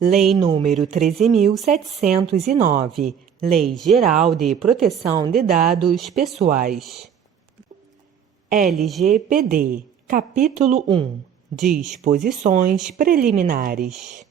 Lei nº 13.709, Lei Geral de Proteção de Dados Pessoais. LGPD, Capítulo 1. Disposições preliminares.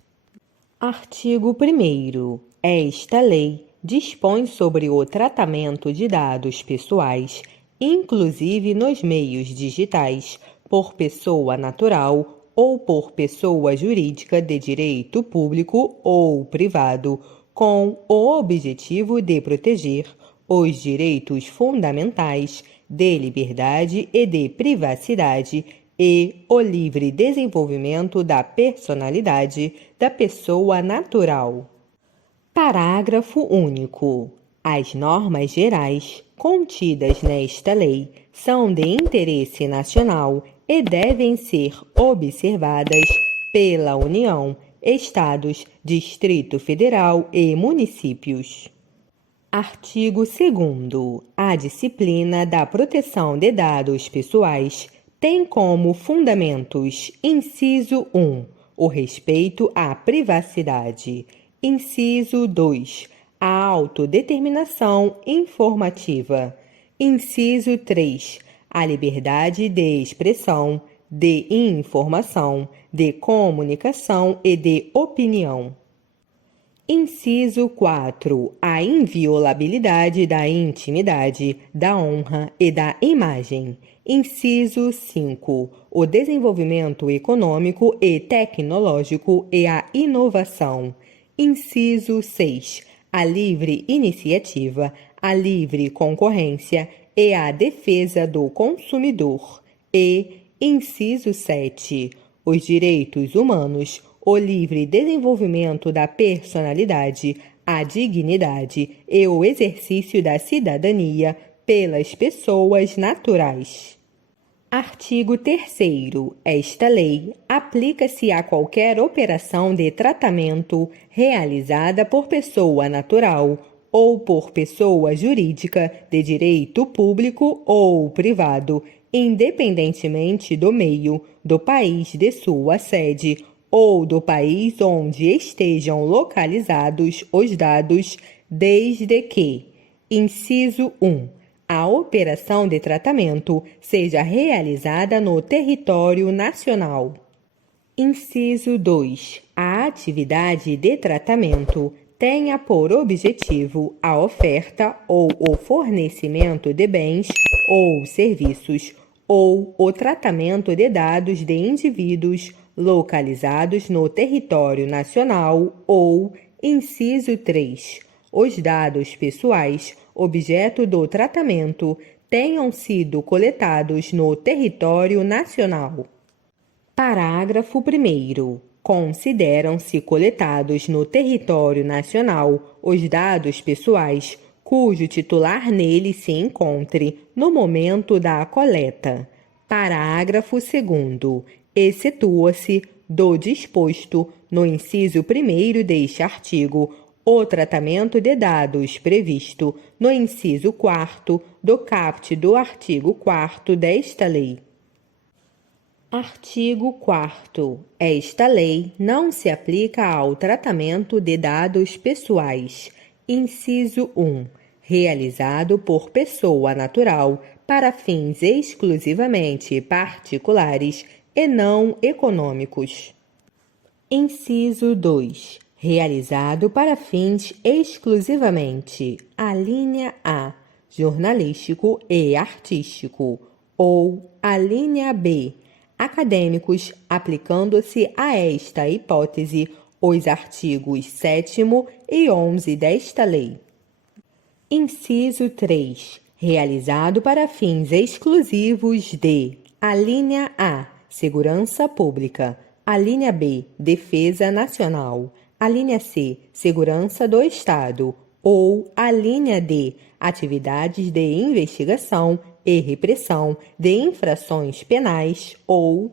Artigo 1º. Esta lei dispõe sobre o tratamento de dados pessoais, inclusive nos meios digitais, por pessoa natural ou por pessoa jurídica de direito público ou privado, com o objetivo de proteger os direitos fundamentais de liberdade e de privacidade e o livre desenvolvimento da personalidade da pessoa natural. Parágrafo único. As normas gerais contidas nesta lei são de interesse nacional e devem ser observadas pela União, Estados, Distrito Federal e municípios. Artigo 2º. A disciplina da proteção de dados pessoais tem como fundamentos: inciso 1, o respeito à privacidade; inciso 2, a autodeterminação informativa; inciso 3, a liberdade de expressão, de informação, de comunicação e de opinião; inciso 4, a inviolabilidade da intimidade, da honra e da imagem; inciso 5, o desenvolvimento econômico e tecnológico e a inovação; inciso 6, a livre iniciativa, a livre concorrência e a defesa do consumidor; e, inciso 7, os direitos humanos, o livre desenvolvimento da personalidade, a dignidade e o exercício da cidadania pelas pessoas naturais. Artigo 3º. Esta lei aplica-se a qualquer operação de tratamento realizada por pessoa natural ou por pessoa jurídica de direito público ou privado, independentemente do meio, do país de sua sede ou do país onde estejam localizados os dados, desde que: inciso 1, a operação de tratamento seja realizada no território nacional; inciso 2, a atividade de tratamento tenha por objetivo a oferta ou o fornecimento de bens ou serviços, ou o tratamento de dados de indivíduos localizados no território nacional, ou, inciso 3, os dados pessoais objeto do tratamento tenham sido coletados no território nacional. Parágrafo 1º. Consideram-se coletados no território nacional os dados pessoais cujo titular nele se encontre no momento da coleta. Parágrafo 2º. Excetua-se do disposto no inciso 1º deste artigo o tratamento de dados previsto no inciso 4º do caput do artigo 4º desta lei. Artigo 4º. Esta lei não se aplica ao tratamento de dados pessoais. Inciso 1. Realizado por pessoa natural para fins exclusivamente particulares e não econômicos. Inciso 2. Realizado para fins exclusivamente, alínea A, jornalístico e artístico, ou alínea B, acadêmicos, aplicando-se a esta hipótese os artigos 7º e 11 desta lei. Inciso 3. Realizado para fins exclusivos de: alínea A, segurança pública; alínea B, defesa nacional; alínea C, segurança do Estado; ou alínea D, atividades de investigação e repressão de infrações penais, ou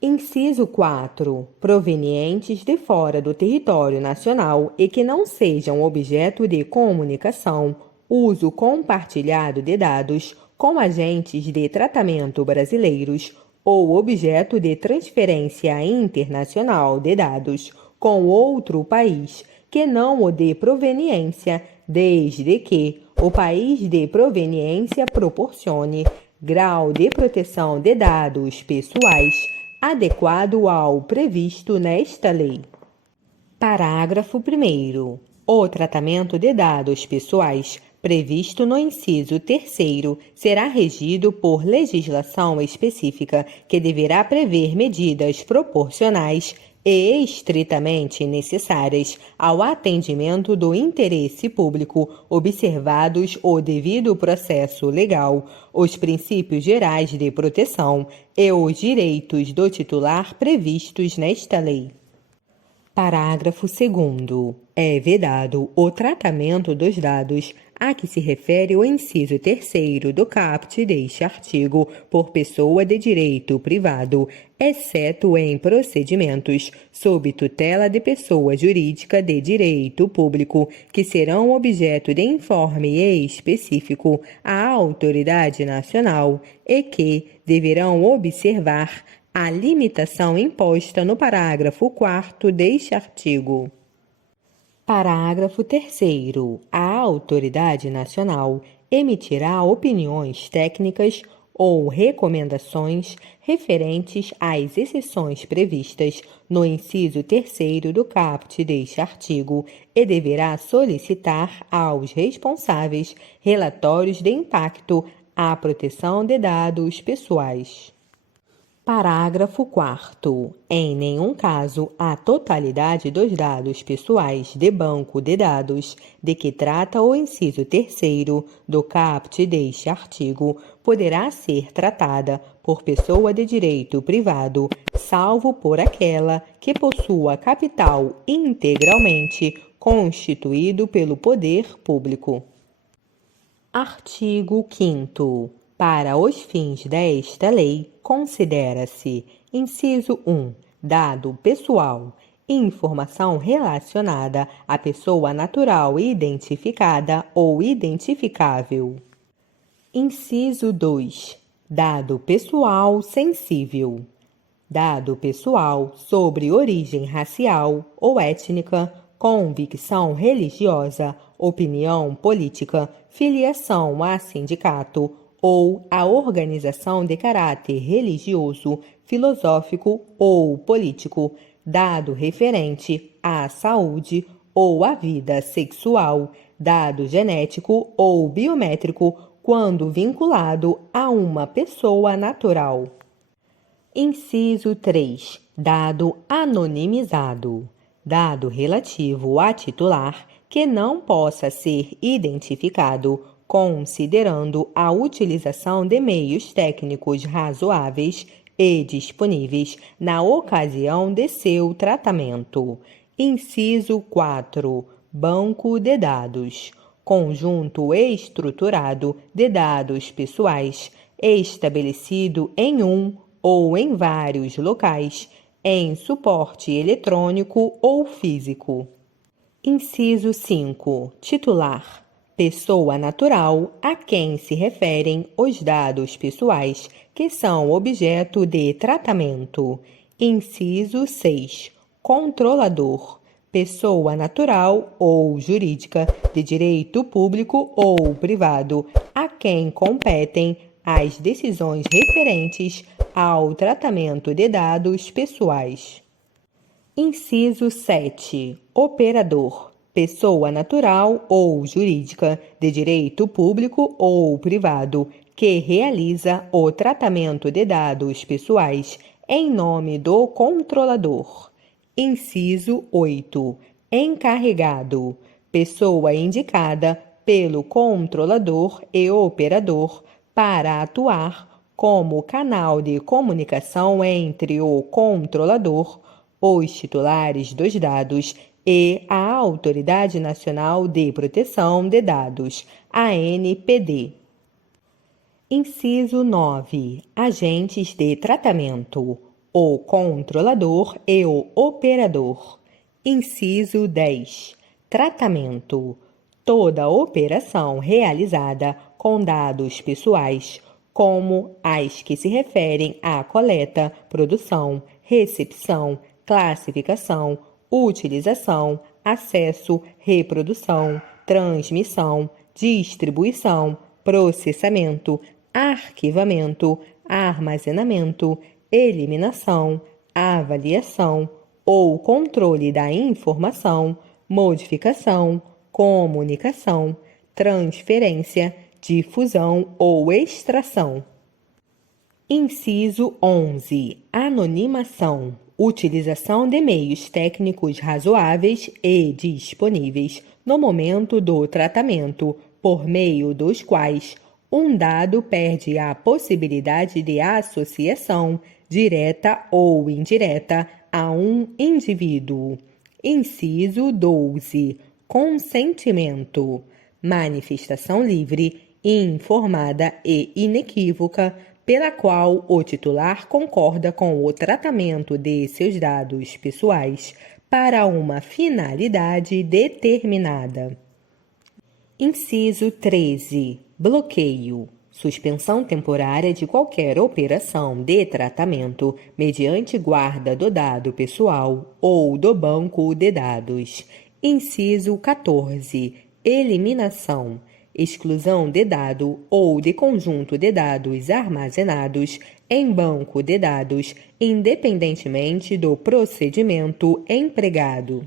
inciso 4, provenientes de fora do território nacional e que não sejam objeto de comunicação, uso compartilhado de dados com agentes de tratamento brasileiros ou objeto de transferência internacional de dados com outro país que não o de proveniência, desde que o país de proveniência proporcione grau de proteção de dados pessoais adequado ao previsto nesta lei. Parágrafo 1º. O tratamento de dados pessoais previsto no inciso 3º será regido por legislação específica que deverá prever medidas proporcionais e estritamente necessárias ao atendimento do interesse público, observados o devido processo legal, os princípios gerais de proteção e os direitos do titular previstos nesta lei. Parágrafo 2º. É vedado o tratamento dos dados a que se refere o inciso 3º do caput deste artigo por pessoa de direito privado, exceto em procedimentos sob tutela de pessoa jurídica de direito público, que serão objeto de informe específico à autoridade nacional e que deverão observar a limitação imposta no parágrafo 4º deste artigo. Parágrafo 3º. A autoridade nacional emitirá opiniões técnicas ou recomendações referentes às exceções previstas no inciso 3º do caput deste artigo e deverá solicitar aos responsáveis relatórios de impacto à proteção de dados pessoais. Parágrafo 4º. Em nenhum caso, a totalidade dos dados pessoais de banco de dados de que trata o inciso 3º do caput deste artigo poderá ser tratada por pessoa de direito privado, salvo por aquela que possua capital integralmente constituído pelo poder público. Artigo 5º. Para os fins desta lei, considera-se, inciso 1, dado pessoal, informação relacionada à pessoa natural identificada ou identificável. Inciso 2, dado pessoal sensível. Dado pessoal sobre origem racial ou étnica, convicção religiosa, opinião política, filiação a sindicato, ou a organização de caráter religioso, filosófico ou político, dado referente à saúde ou à vida sexual, dado genético ou biométrico, quando vinculado a uma pessoa natural. Inciso 3. Dado anonimizado. Dado relativo a titular que não possa ser identificado, considerando a utilização de meios técnicos razoáveis e disponíveis na ocasião de seu tratamento. Inciso 4. Banco de dados. Conjunto estruturado de dados pessoais, estabelecido em um ou em vários locais, em suporte eletrônico ou físico. Inciso 5. Titular. Pessoa natural a quem se referem os dados pessoais que são objeto de tratamento. Inciso 6. Controlador. Pessoa natural ou jurídica de direito público ou privado a quem competem as decisões referentes ao tratamento de dados pessoais. Inciso 7. Operador. Pessoa natural ou jurídica de direito público ou privado que realiza o tratamento de dados pessoais em nome do controlador. Inciso 8. Encarregado. Pessoa indicada pelo controlador e operador para atuar como canal de comunicação entre o controlador, os titulares dos dados e a Autoridade Nacional de Proteção de Dados, ANPD. Inciso 9. Agentes de tratamento. O controlador e o operador. Inciso 10. Tratamento. Toda operação realizada com dados pessoais, como as que se referem à coleta, produção, recepção, classificação, utilização, acesso, reprodução, transmissão, distribuição, processamento, arquivamento, armazenamento, eliminação, avaliação ou controle da informação, modificação, comunicação, transferência, difusão ou extração. Inciso 11. Anonimação. Utilização de meios técnicos razoáveis e disponíveis no momento do tratamento, por meio dos quais um dado perde a possibilidade de associação, direta ou indireta, a um indivíduo. Inciso 12. Consentimento. Manifestação livre, informada e inequívoca, pela qual o titular concorda com o tratamento de seus dados pessoais para uma finalidade determinada. Inciso 13. Bloqueio. Suspensão temporária de qualquer operação de tratamento mediante guarda do dado pessoal ou do banco de dados. Inciso 14. Eliminação. Exclusão de dado ou de conjunto de dados armazenados em banco de dados, independentemente do procedimento empregado.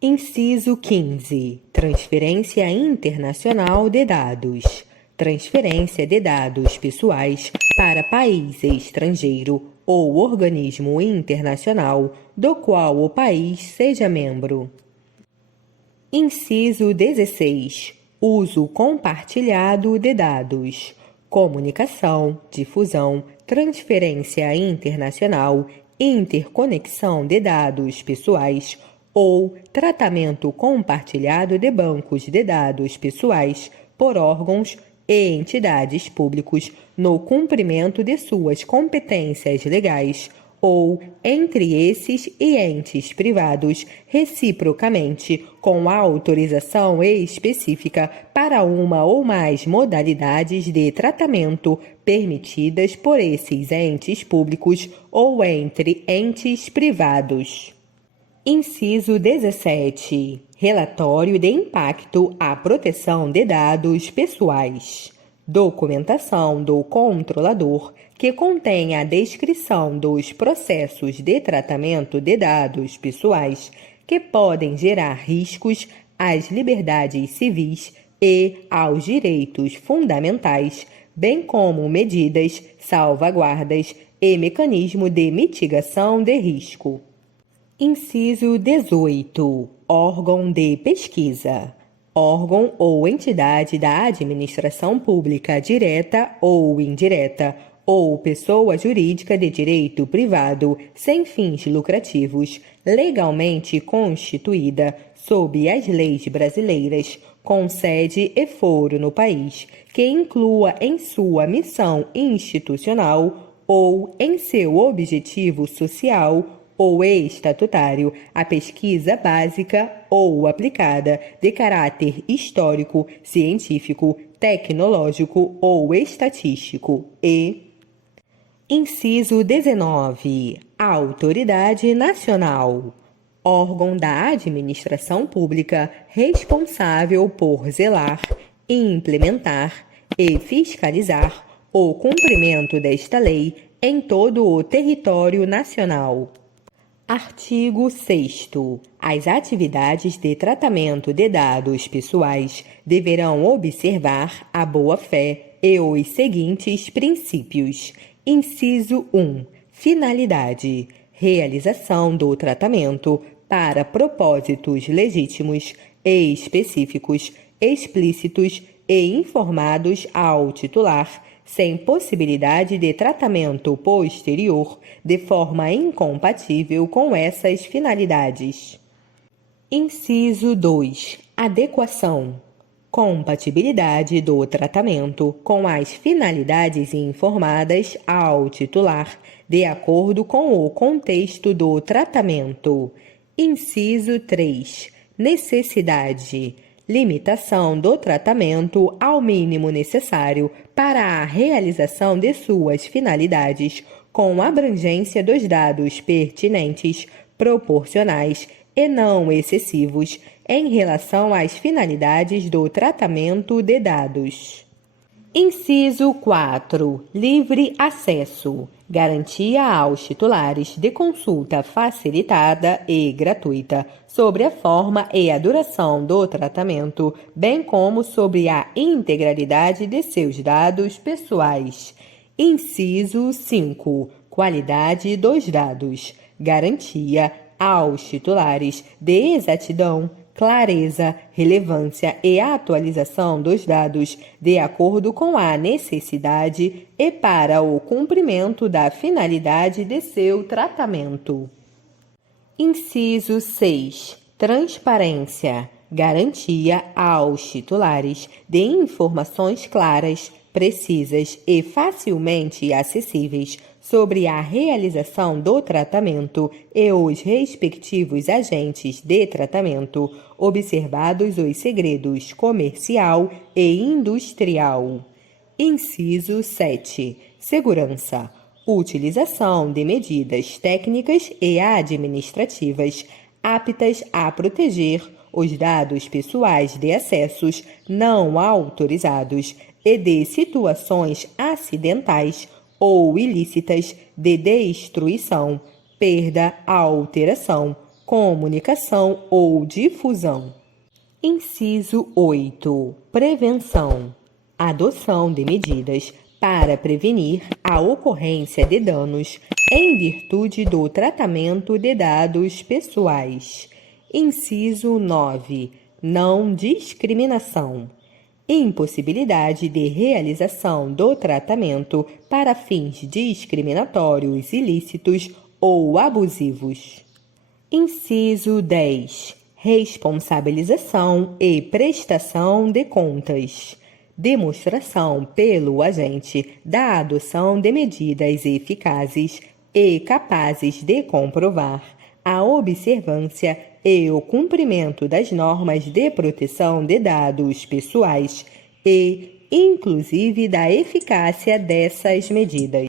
Inciso 15. Transferência internacional de dados. Transferência de dados pessoais para país estrangeiro ou organismo internacional do qual o país seja membro. Inciso 16. Uso compartilhado de dados. Comunicação, difusão, transferência internacional, interconexão de dados pessoais ou tratamento compartilhado de bancos de dados pessoais por órgãos e entidades públicos no cumprimento de suas competências legais ou entre esses e entes privados, reciprocamente, com autorização específica para uma ou mais modalidades de tratamento permitidas por esses entes públicos ou entre entes privados. Inciso 17. Relatório de impacto à proteção de dados pessoais. Documentação do controlador que contém a descrição dos processos de tratamento de dados pessoais que podem gerar riscos às liberdades civis e aos direitos fundamentais, bem como medidas, salvaguardas e mecanismo de mitigação de risco. Inciso 18. Órgão de pesquisa. Órgão ou entidade da administração pública direta ou indireta, ou pessoa jurídica de direito privado sem fins lucrativos, legalmente constituída sob as leis brasileiras, com sede e foro no país, que inclua em sua missão institucional ou em seu objetivo social ou estatutário a pesquisa básica ou aplicada de caráter histórico, científico, tecnológico ou estatístico e... Inciso 19. Autoridade Nacional. Órgão da administração pública responsável por zelar, implementar e fiscalizar o cumprimento desta lei em todo o território nacional. Artigo 6º. As atividades de tratamento de dados pessoais deverão observar a boa-fé e os seguintes princípios. Inciso 1. Finalidade. Realização do tratamento para propósitos legítimos e específicos, explícitos e informados ao titular, sem possibilidade de tratamento posterior, de forma incompatível com essas finalidades. Inciso 2. Adequação. Compatibilidade do tratamento com as finalidades informadas ao titular, de acordo com o contexto do tratamento. Inciso 3. Necessidade. limitação do tratamento ao mínimo necessário para a realização de suas finalidades, com abrangência dos dados pertinentes, proporcionais e não excessivos em relação às finalidades do tratamento de dados. Inciso 4. Livre acesso. Garantia aos titulares de consulta facilitada e gratuita sobre a forma e a duração do tratamento, bem como sobre a integralidade de seus dados pessoais. Inciso 5. Qualidade dos dados. Garantia aos titulares de exatidão, clareza, relevância e atualização dos dados de acordo com a necessidade e para o cumprimento da finalidade de seu tratamento. Inciso 6. Transparência. Garantia aos titulares de informações claras, precisas e facilmente acessíveis sobre a realização do tratamento e os respectivos agentes de tratamento, observados os segredos comercial e industrial. Inciso 7. Segurança. Utilização de medidas técnicas e administrativas aptas a proteger os dados pessoais de acessos não autorizados e de situações acidentais ou ilícitas de destruição, perda, alteração, comunicação ou difusão. Inciso 8. Prevenção. Adoção de medidas para prevenir a ocorrência de danos em virtude do tratamento de dados pessoais. Inciso 9. Não discriminação. Impossibilidade de realização do tratamento para fins discriminatórios, ilícitos ou abusivos. Inciso 10. Responsabilização e prestação de contas. Demonstração pelo agente da adoção de medidas eficazes e capazes de comprovar a observância e o cumprimento das normas de proteção de dados pessoais e, inclusive, da eficácia dessas medidas.